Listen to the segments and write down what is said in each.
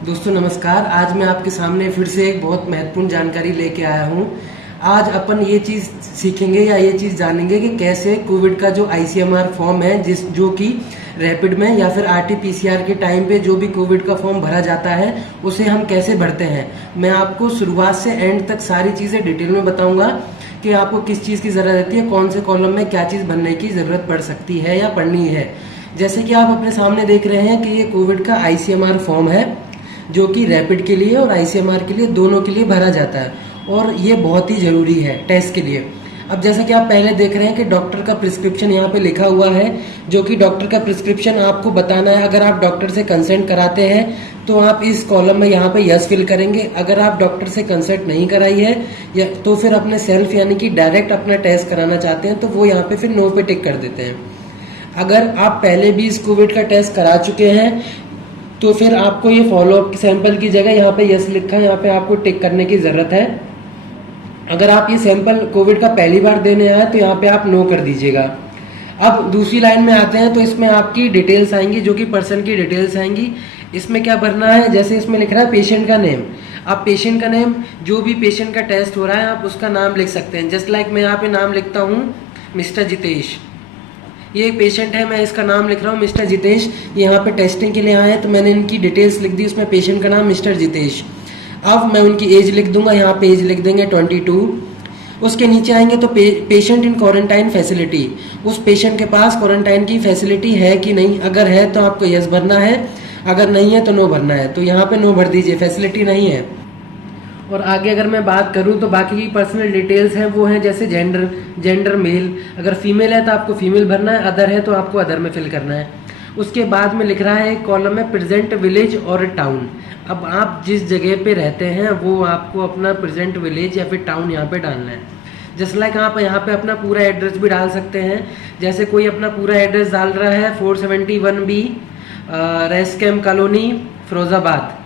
दोस्तों नमस्कार। आज मैं आपके सामने फिर से एक बहुत महत्वपूर्ण जानकारी लेके आया हूँ। आज अपन ये चीज़ सीखेंगे या ये चीज़ जानेंगे कि कैसे कोविड का जो ICMR फॉर्म है जो कि रैपिड में या फिर RT-PCR के टाइम पे जो भी कोविड का फॉर्म भरा जाता है उसे हम कैसे भरते हैं। मैं आपको शुरुआत से एंड तक सारी चीज़ें डिटेल में बताऊंगा कि आपको किस चीज़ की ज़रूरत रहती है, कौन से कॉलम में क्या चीज़ भरने की ज़रूरत पड़ सकती है या पढ़नी है। जैसे कि आप अपने सामने देख रहे हैं कि ये कोविड का ICMR फॉर्म है जो कि रैपिड के लिए और ICMR के लिए दोनों के लिए भरा जाता है और ये बहुत ही ज़रूरी है टेस्ट के लिए। अब जैसा कि आप पहले देख रहे हैं कि डॉक्टर का प्रिस्क्रिप्शन यहाँ पे लिखा हुआ है, जो कि डॉक्टर का प्रिस्क्रिप्शन आपको बताना है। अगर आप डॉक्टर से कंसल्ट कराते हैं तो आप इस कॉलम में यहाँ पे यस फिल करेंगे। अगर आप डॉक्टर से कंसल्ट नहीं कराई है या तो फिर अपने सेल्फ यानी कि डायरेक्ट अपना टेस्ट कराना चाहते हैं तो वो यहाँ पे फिर नो पे टिक कर देते हैं। अगर आप पहले भी इस कोविड का टेस्ट करा चुके हैं तो फिर आपको ये फॉलोअप सैंपल की जगह यहाँ पे यस लिखा है, यहाँ पे आपको टिक करने की जरूरत है। अगर आप ये सैंपल कोविड का पहली बार देने आए तो यहाँ पे आप नो कर दीजिएगा। अब दूसरी लाइन में आते हैं तो इसमें आपकी डिटेल्स आएंगी, जो कि पर्सन की डिटेल्स आएंगी। इसमें क्या भरना है, जैसे इसमें लिख रहा है पेशेंट का नेम। आप पेशेंट का नेम, जो भी पेशेंट का टेस्ट हो रहा है आप उसका नाम लिख सकते हैं। जस्ट लाइक मैं यहाँ पे नाम लिखता हूँ मिस्टर जितेश। ये एक पेशेंट है, मैं इसका नाम लिख रहा हूँ मिस्टर जितेश। यहाँ पे टेस्टिंग के लिए आए हैं तो मैंने इनकी डिटेल्स लिख दी, उसमें पेशेंट का नाम मिस्टर जितेश। अब मैं उनकी एज लिख दूंगा, यहाँ पे एज लिख देंगे 22। उसके नीचे आएंगे तो पेशेंट इन क्वारंटाइन फैसिलिटी, उस पेशेंट के पास क्वारंटाइन की फैसिलिटी है कि नहीं। अगर है तो आपको यस भरना है, अगर नहीं है तो नो भरना है। तो यहाँ पे नो भर दीजिए, फैसिलिटी नहीं है। और आगे अगर मैं बात करूं तो बाकी की पर्सनल डिटेल्स हैं वो हैं जैसे जेंडर मेल, अगर फीमेल है तो आपको फीमेल भरना है, अदर है तो आपको अदर में फिल करना है। उसके बाद में लिख रहा है एक कॉलम में प्रेजेंट विलेज और टाउन। अब आप जिस जगह पे रहते हैं वो आपको अपना प्रेजेंट विलेज या फिर टाउन यहाँ पे डालना है। जस्ट लाइक आप यहाँ पे अपना पूरा एड्रेस भी डाल सकते हैं। जैसे कोई अपना पूरा एड्रेस डाल रहा है 471B race camp colony Firozabad,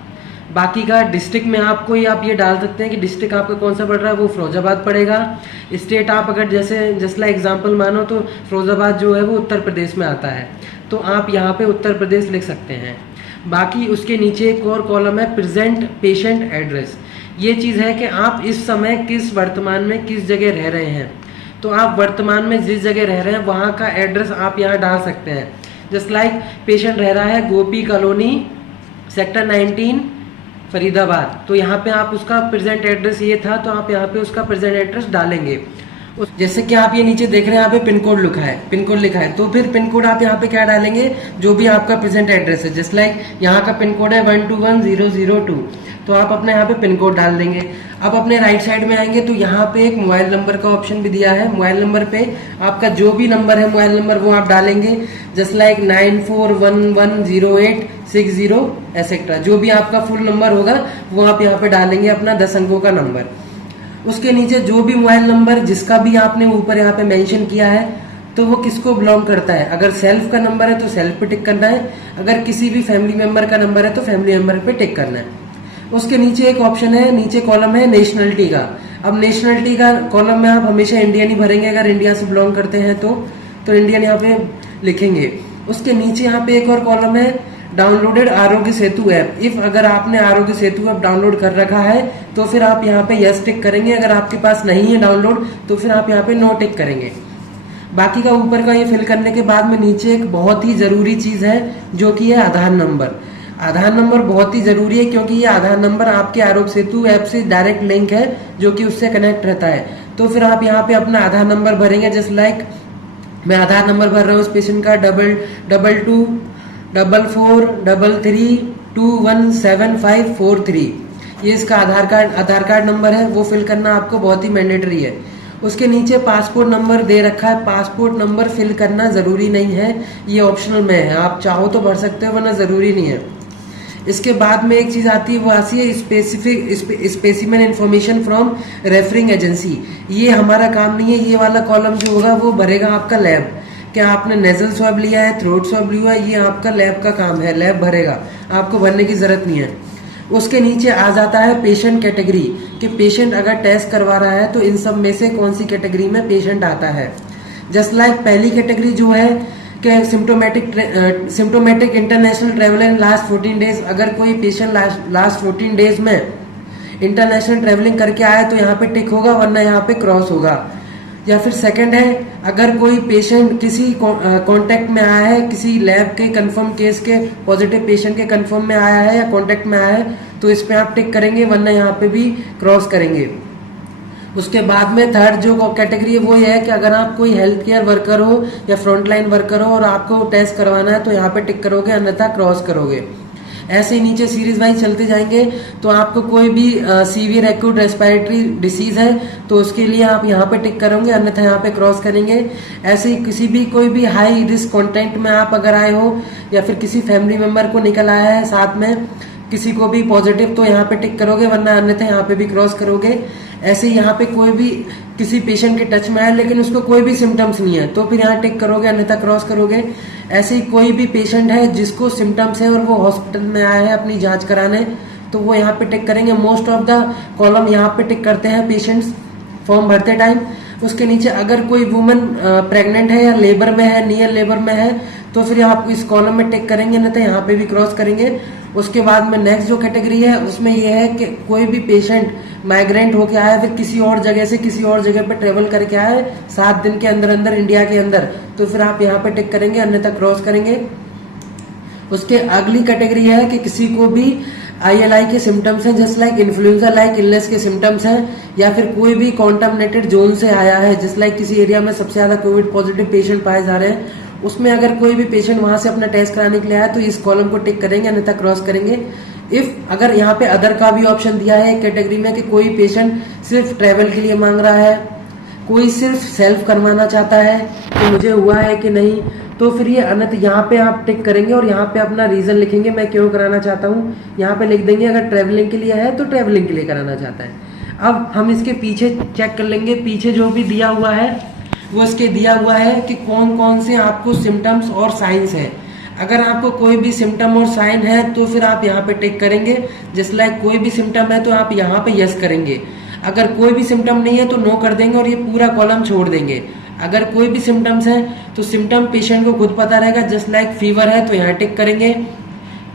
बाकी का डिस्ट्रिक्ट में आपको आप ये डाल सकते हैं कि डिस्ट्रिक्ट आपका कौन सा पड़ रहा है, वो फिरोजाबाद पड़ेगा। स्टेट आप अगर जैसे लाइक एग्जांपल मानो तो फिरोजाबाद जो है वो उत्तर प्रदेश में आता है, तो आप यहाँ पे उत्तर प्रदेश लिख सकते हैं। बाकी उसके नीचे एक और कॉलम है प्रेजेंट पेशेंट एड्रेस। ये चीज़ है कि आप इस समय वर्तमान में किस जगह रह रहे हैं। तो आप वर्तमान में जिस जगह रह रहे हैं वहाँ का एड्रेस आप यहाँ डाल सकते हैं। जस्ट लाइक पेशेंट रह रहा है गोपी कॉलोनी सेक्टर 19 फरीदाबाद, तो यहाँ पे आप उसका प्रेजेंट एड्रेस ये था तो आप यहाँ पे उसका प्रेजेंट एड्रेस डालेंगे। जैसे कि आप ये नीचे देख रहे हैं यहाँ पे पिन कोड लिखा है, तो फिर पिन कोड आप यहाँ पे क्या डालेंगे, जो भी आपका प्रेजेंट एड्रेस है। जस्ट लाइक यहाँ का पिन कोड है 121002, तो आप अपने यहाँ पे पिन कोड डाल देंगे। अब अपने राइट साइड में आएंगे तो यहाँ पे एक मोबाइल नंबर का ऑप्शन भी दिया है। मोबाइल नंबर पे आपका जो भी नंबर है मोबाइल नंबर वो आप डालेंगे। जस्ट लाइक 94110860 एसेट्रा, जो भी आपका फुल नंबर होगा वो आप यहाँ पे डालेंगे, अपना 10 अंकों का नंबर। उसके नीचे जो भी मोबाइल नंबर जिसका भी आपने ऊपर यहाँ पे मेंशन किया है तो वो किसको बिलोंग करता है। अगर सेल्फ का नंबर है तो सेल्फ पे टिक करना है, अगर किसी भी फैमिली मेंबर का नंबर है तो फैमिली मेंबर पे टिक करना है। उसके नीचे एक ऑप्शन है, नीचे कॉलम है नेशनलिटी का। अब नेशनलिटी का कॉलम में आप हमेशा इंडियन ही भरेंगे, अगर इंडिया से बिलोंग करते हैं तो इंडियन यहाँ पे लिखेंगे। उसके नीचे यहाँ पे एक और कॉलम है downloaded Aarogya Setu app. If अगर आपने आरोग्य सेतु ऐप डाउनलोड कर रखा है तो फिर आप यहाँ पे यस टिक करेंगे, अगर आपके पास नहीं है डाउनलोड तो फिर आप यहाँ पे नो टिक करेंगे। बाकी का ऊपर का ये फिल करने के बाद में नीचे एक बहुत ही जरूरी चीज है जो कि है आधार नंबर। आधार नंबर बहुत ही जरूरी है क्योंकि ये आधार नंबर आपके आरोग्य सेतु ऐप से डायरेक्ट लिंक है जो कि उससे कनेक्ट रहता है। तो फिर आप यहाँ पे अपना आधार नंबर भरेंगे। जस्ट लाइक मैं आधार नंबर भर रहा हूँ इस पेशेंट का 222433217543। ये इसका आधार कार्ड नंबर है, वो फिल करना आपको बहुत ही मैंडेटरी है। उसके नीचे पासपोर्ट नंबर दे रखा है, पासपोर्ट नंबर फिल करना जरूरी नहीं है, ये ऑप्शनल में है, आप चाहो तो भर सकते हो वरना जरूरी नहीं है। इसके बाद में एक चीज आती है, वो आती है specific specimen information from referring agency. ये हमारा काम नहीं है, ये वाला कॉलम जो होगा वो भरेगा आपका लैब। क्या आपने नेजल स्वैब लिया है, थ्रोट स्वैब लिया है, ये आपका लैब का काम है, लैब भरेगा, आपको भरने की जरूरत नहीं है। उसके नीचे आ जाता है पेशेंट कैटेगरी, कि पेशेंट अगर टेस्ट करवा रहा है तो इन सब में से कौन सी कैटेगरी में पेशेंट आता है। जस्ट लाइक पहली कैटेगरी जो है के symptomatic international travel in last 14 days. अगर कोई पेशेंट लास्ट 14 डेज में इंटरनेशनल ट्रेवलिंग करके आया तो यहाँ पे टिक होगा, वरना यहाँ पे क्रॉस होगा। या फिर सेकंड है, अगर कोई पेशेंट किसी कांटेक्ट में आया है, किसी लैब के कंफर्म केस के पॉजिटिव पेशेंट के कंफर्म में आया है या कांटेक्ट में आया है तो इस पे आप टिक करेंगे, वरना यहाँ पे भी क्रॉस करेंगे। उसके बाद में थर्ड जो कैटेगरी है वो ये है कि अगर आप कोई हेल्थ केयर वर्कर हो या फ्रंटलाइन वर्कर हो और आपको टेस्ट करवाना है तो यहाँ पे टिक करोगे, अन्यथा क्रॉस करोगे। ऐसे ही नीचे सीरीज वाइज चलते जाएंगे। तो आपको कोई भी सीवियर एक्यूट रेस्पिरेटरी डिसीज है तो उसके लिए आप यहाँ पे टिक करोगे, अन्यथा यहाँ पे क्रॉस करेंगे। ऐसे ही किसी भी कोई भी हाई रिस्क कॉन्टेक्ट में आप अगर आए हो या फिर किसी फैमिली मेंबर को निकल आया है साथ में किसी को भी पॉजिटिव तो यहाँ पे टिक करोगे, वरना अन्यथा यहाँ पे भी क्रॉस करोगे। ऐसे ही यहाँ पे कोई भी किसी पेशेंट के टच में है लेकिन उसको कोई भी सिम्टम्स नहीं है तो फिर यहाँ टिक करोगे, अन्यथा क्रॉस करोगे। ऐसे ही कोई भी पेशेंट है जिसको सिम्टम्स है और वो हॉस्पिटल में आया है अपनी जांच कराने तो वो यहाँ पे टिक करेंगे। मोस्ट ऑफ द कॉलम यहाँ पे टिक करते हैं पेशेंट्स फॉर्म भरते टाइम। उसके नीचे अगर कोई वुमन प्रेग्नेंट है या लेबर में है, नियर लेबर में है तो फिर आप इस कॉलम में टिक करेंगे, नहीं तो यहाँ पे भी क्रॉस करेंगे। उसके बाद में नेक्स्ट जो कैटेगरी है उसमें यह है कि कोई भी पेशेंट माइग्रेंट होके आया फिर किसी और जगह से किसी और जगह पे ट्रेवल करके आया 7 दिन के अंदर अंदर इंडिया के अंदर तो फिर आप यहाँ पे टिक करेंगे, अन्यथा क्रॉस करेंगे। उसके अगली कैटेगरी है कि किसी को भी ILI के सिम्टम्स हैं, just like influenza like illness के सिम्टम्स हैं, या फिर कोई भी कॉन्टामिनेटेड जोन से आया है, जस्ट लाइक किसी एरिया में सबसे ज्यादा कोविड पॉजिटिव पेशेंट पाए जा रहे हैं, उसमें अगर कोई भी पेशेंट वहां से अपना टेस्ट कराने के लिए आया तो इस कॉलम को टिक करेंगे, अन्यथा क्रॉस करेंगे। इफ अगर यहाँ पे अदर का भी ऑप्शन दिया है कैटेगरी में कि कोई पेशेंट सिर्फ ट्रेवल के लिए मांग रहा है, कोई सिर्फ सेल्फ करवाना चाहता है कि मुझे हुआ है कि नहीं, तो फिर ये अन्यथा यहाँ पे आप टिक करेंगे और यहाँ पे अपना रीजन लिखेंगे, मैं क्यों कराना चाहता हूँ यहाँ पे लिख देंगे। अगर ट्रेवलिंग के लिए है तो ट्रेवलिंग के लिए कराना चाहता है। अब हम इसके पीछे चेक कर लेंगे, पीछे जो भी दिया हुआ है वो इसके दिया हुआ है कि कौन कौन से आपको सिम्टम्स और साइंस है। अगर आपको कोई भी सिम्टम और साइन है तो फिर आप यहाँ पे टिक करेंगे, जस्ट लाइक कोई भी सिम्टम है तो आप यहाँ पे यस करेंगे। अगर कोई भी सिम्टम नहीं है तो नो कर देंगे और ये पूरा कॉलम छोड़ देंगे। अगर कोई भी सिम्टम्स है तो सिम्टम पेशेंट को खुद पता रहेगा, जस्ट लाइक फीवर है तो यहाँ टिक करेंगे,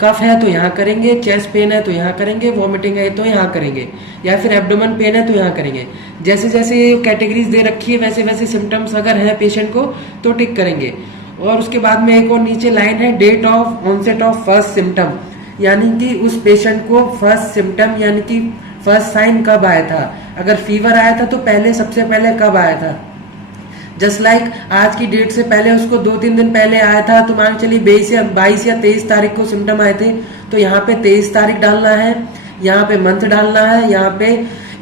कफ है तो यहाँ करेंगे, चेस्ट पेन है तो यहाँ करेंगे, वॉमिटिंग है तो यहाँ करेंगे, या फिर एब्डोमेन पेन है तो यहाँ करेंगे। जैसे जैसे ये कैटेगरीज दे रखी है वैसे वैसे सिम्टम्स अगर है पेशेंट को तो टिक करेंगे। और उसके बाद में एक और नीचे लाइन है date of onset of first symptom, यानी कि उस पेशेंट को फर्स्ट सिम्टम यानी कि फर्स्ट साइन कब आया था। अगर फीवर आया था तो पहले सबसे पहले कब आया था, जस्ट लाइक आज की डेट से पहले उसको 2-3 दिन पहले आया था तो मान चलिए 22 या 23 तारीख को सिम्टम आए थे तो यहाँ पे 23 तारीख डालना है, यहाँ पे मंथ डालना है, यहाँ पे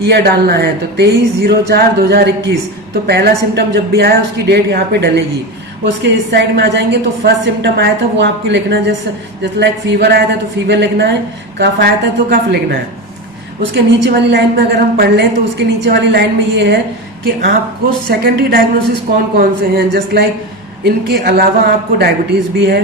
ईयर डालना है। तो 23/04/2021 तो पहला सिम्टम जब भी आया उसकी डेट यहाँ पे डलेगी। उसके इस साइड में आ जाएंगे तो फर्स्ट सिम्टम आया था वो आपको लिखना है, जस्ट लाइक फीवर आया था तो फीवर लिखना है, कफ आया था तो कफ लिखना है। उसके नीचे वाली लाइन में अगर हम पढ़ लें तो उसके नीचे वाली लाइन में ये है कि आपको सेकेंडरी डायग्नोसिस कौन कौन से हैं, जस्ट लाइक इनके अलावा आपको डायबिटीज भी है,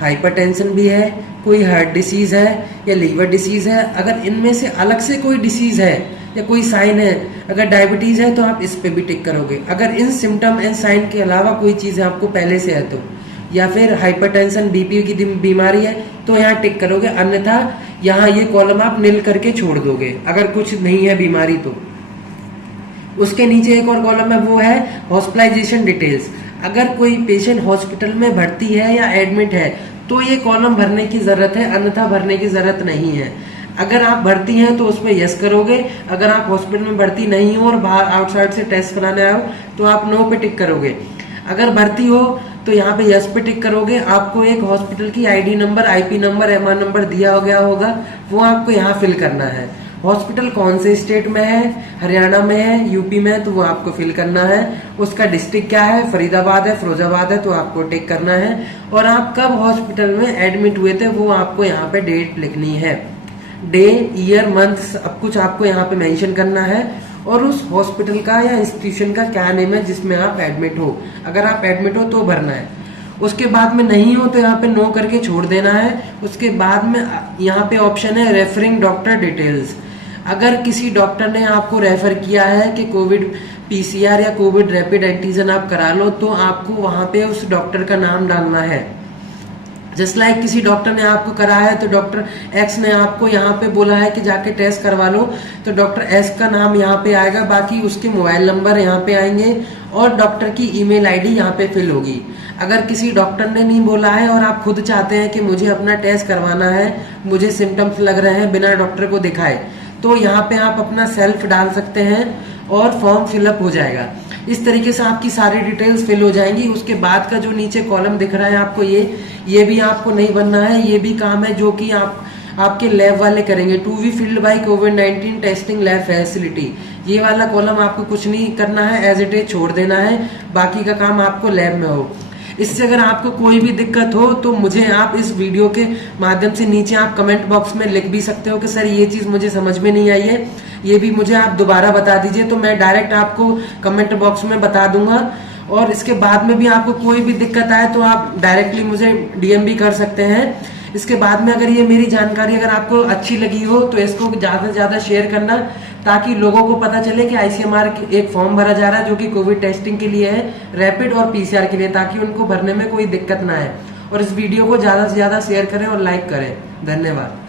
हाइपरटेंशन भी है, कोई हार्ट डिसीज है या लीवर डिसीज है। अगर इनमें से अलग से कोई डिसीज है या कोई साइन है, अगर डायबिटीज है तो आप इस पे भी टिक करोगे। अगर इन सिम्टम एंड साइन के अलावा कोई चीज है आपको पहले से है तो, या फिर हाइपरटेंशन बीपी की बीमारी है तो यहाँ टिक करोगे, अन्यथा यहाँ ये कॉलम आप नील करके छोड़ दोगे अगर कुछ नहीं है बीमारी तो। उसके नीचे एक और कॉलम है वो है हॉस्पिटलाइजेशन डिटेल्स। अगर कोई पेशेंट हॉस्पिटल में भर्ती है या एडमिट है तो ये कॉलम भरने की जरूरत है, अन्यथा भरने की जरूरत नहीं है। अगर आप भर्ती हैं तो उसमें यस करोगे, अगर आप हॉस्पिटल में भर्ती नहीं हो और बाहर आउटसाइड से टेस्ट कराने आए हो तो आप नो पे टिक करोगे। अगर भर्ती हो तो यहाँ पे यस पे टिक करोगे। आपको एक हॉस्पिटल की ID number, IP number, MR number दिया गया होगा, वो आपको यहाँ फिल करना है। हॉस्पिटल कौन से स्टेट में है, हरियाणा में है, यूपी में है तो वो आपको फिल करना है। उसका डिस्ट्रिक्ट क्या है, फरीदाबाद है, फिरोजाबाद है तो आपको टिक करना है। और आप कब हॉस्पिटल में एडमिट हुए थे वो आपको यहाँ पे डेट लिखनी है, डे, ईयर, मंथ सब कुछ आपको यहाँ पे मेंशन करना है। और उस हॉस्पिटल का या इंस्टीट्यूशन का क्या नेम है जिसमें आप एडमिट हो, अगर आप एडमिट हो तो भरना है। उसके बाद में नहीं हो तो यहाँ पे नो करके छोड़ देना है। उसके बाद में यहाँ पे ऑप्शन है रेफरिंग डॉक्टर डिटेल्स। अगर किसी डॉक्टर ने आपको रेफर किया है कि कोविड पीसीआर या कोविड रैपिड एंटीजन आप करा लो, तो आपको वहां पे उस डॉक्टर का नाम डालना है। जस्ट लाइक किसी डॉक्टर ने आपको कराया है तो डॉक्टर एक्स ने आपको यहाँ पे बोला है कि जाके टेस्ट करवा लो, तो डॉक्टर एस का नाम यहाँ पे आएगा, बाकी उसके मोबाइल नंबर यहाँ पे आएंगे और डॉक्टर की ईमेल आईडी यहाँ पे फिल होगी। अगर किसी डॉक्टर ने नहीं बोला है और आप खुद चाहते हैं कि मुझे अपना टेस्ट करवाना है, मुझे सिम्टम्स लग रहे हैं बिना डॉक्टर को दिखाए, तो यहाँ पे आप अपना सेल्फ डाल सकते हैं और फॉर्म फिलअप हो जाएगा। इस तरीके से आपकी सारी डिटेल्स फिल हो जाएंगी। उसके बाद का जो नीचे कॉलम दिख रहा है आपको, ये भी आपको नहीं बनना है, ये भी काम है जो कि आपके लैब वाले करेंगे। टू बी फिल्ड बाय कोविड-19 टेस्टिंग लैब फैसिलिटी, ये वाला कॉलम आपको कुछ नहीं करना है, एज इट इज छोड़ देना है, बाकी का काम आपको लैब में हो। इससे अगर आपको कोई भी दिक्कत हो तो मुझे आप इस वीडियो के माध्यम से नीचे आप कमेंट बॉक्स में लिख भी सकते हो कि सर ये चीज मुझे समझ में नहीं आई है, ये भी मुझे आप दोबारा बता दीजिए, तो मैं डायरेक्ट आपको कमेंट बॉक्स में बता दूंगा। और इसके बाद में भी आपको कोई भी दिक्कत आए तो आप डायरेक्टली मुझे डीएम भी कर सकते हैं। इसके बाद में अगर ये मेरी जानकारी अगर आपको अच्छी लगी हो तो इसको ज्यादा से ज्यादा शेयर करना, ताकि लोगों को पता चले कि आईसीएमआर एक फॉर्म भरा जा रहा है जो कि कोविड टेस्टिंग के लिए है, रैपिड और पीसीआर के लिए, ताकि उनको भरने में कोई दिक्कत ना आए। और इस वीडियो को ज्यादा से ज्यादा शेयर करें और लाइक करें। धन्यवाद।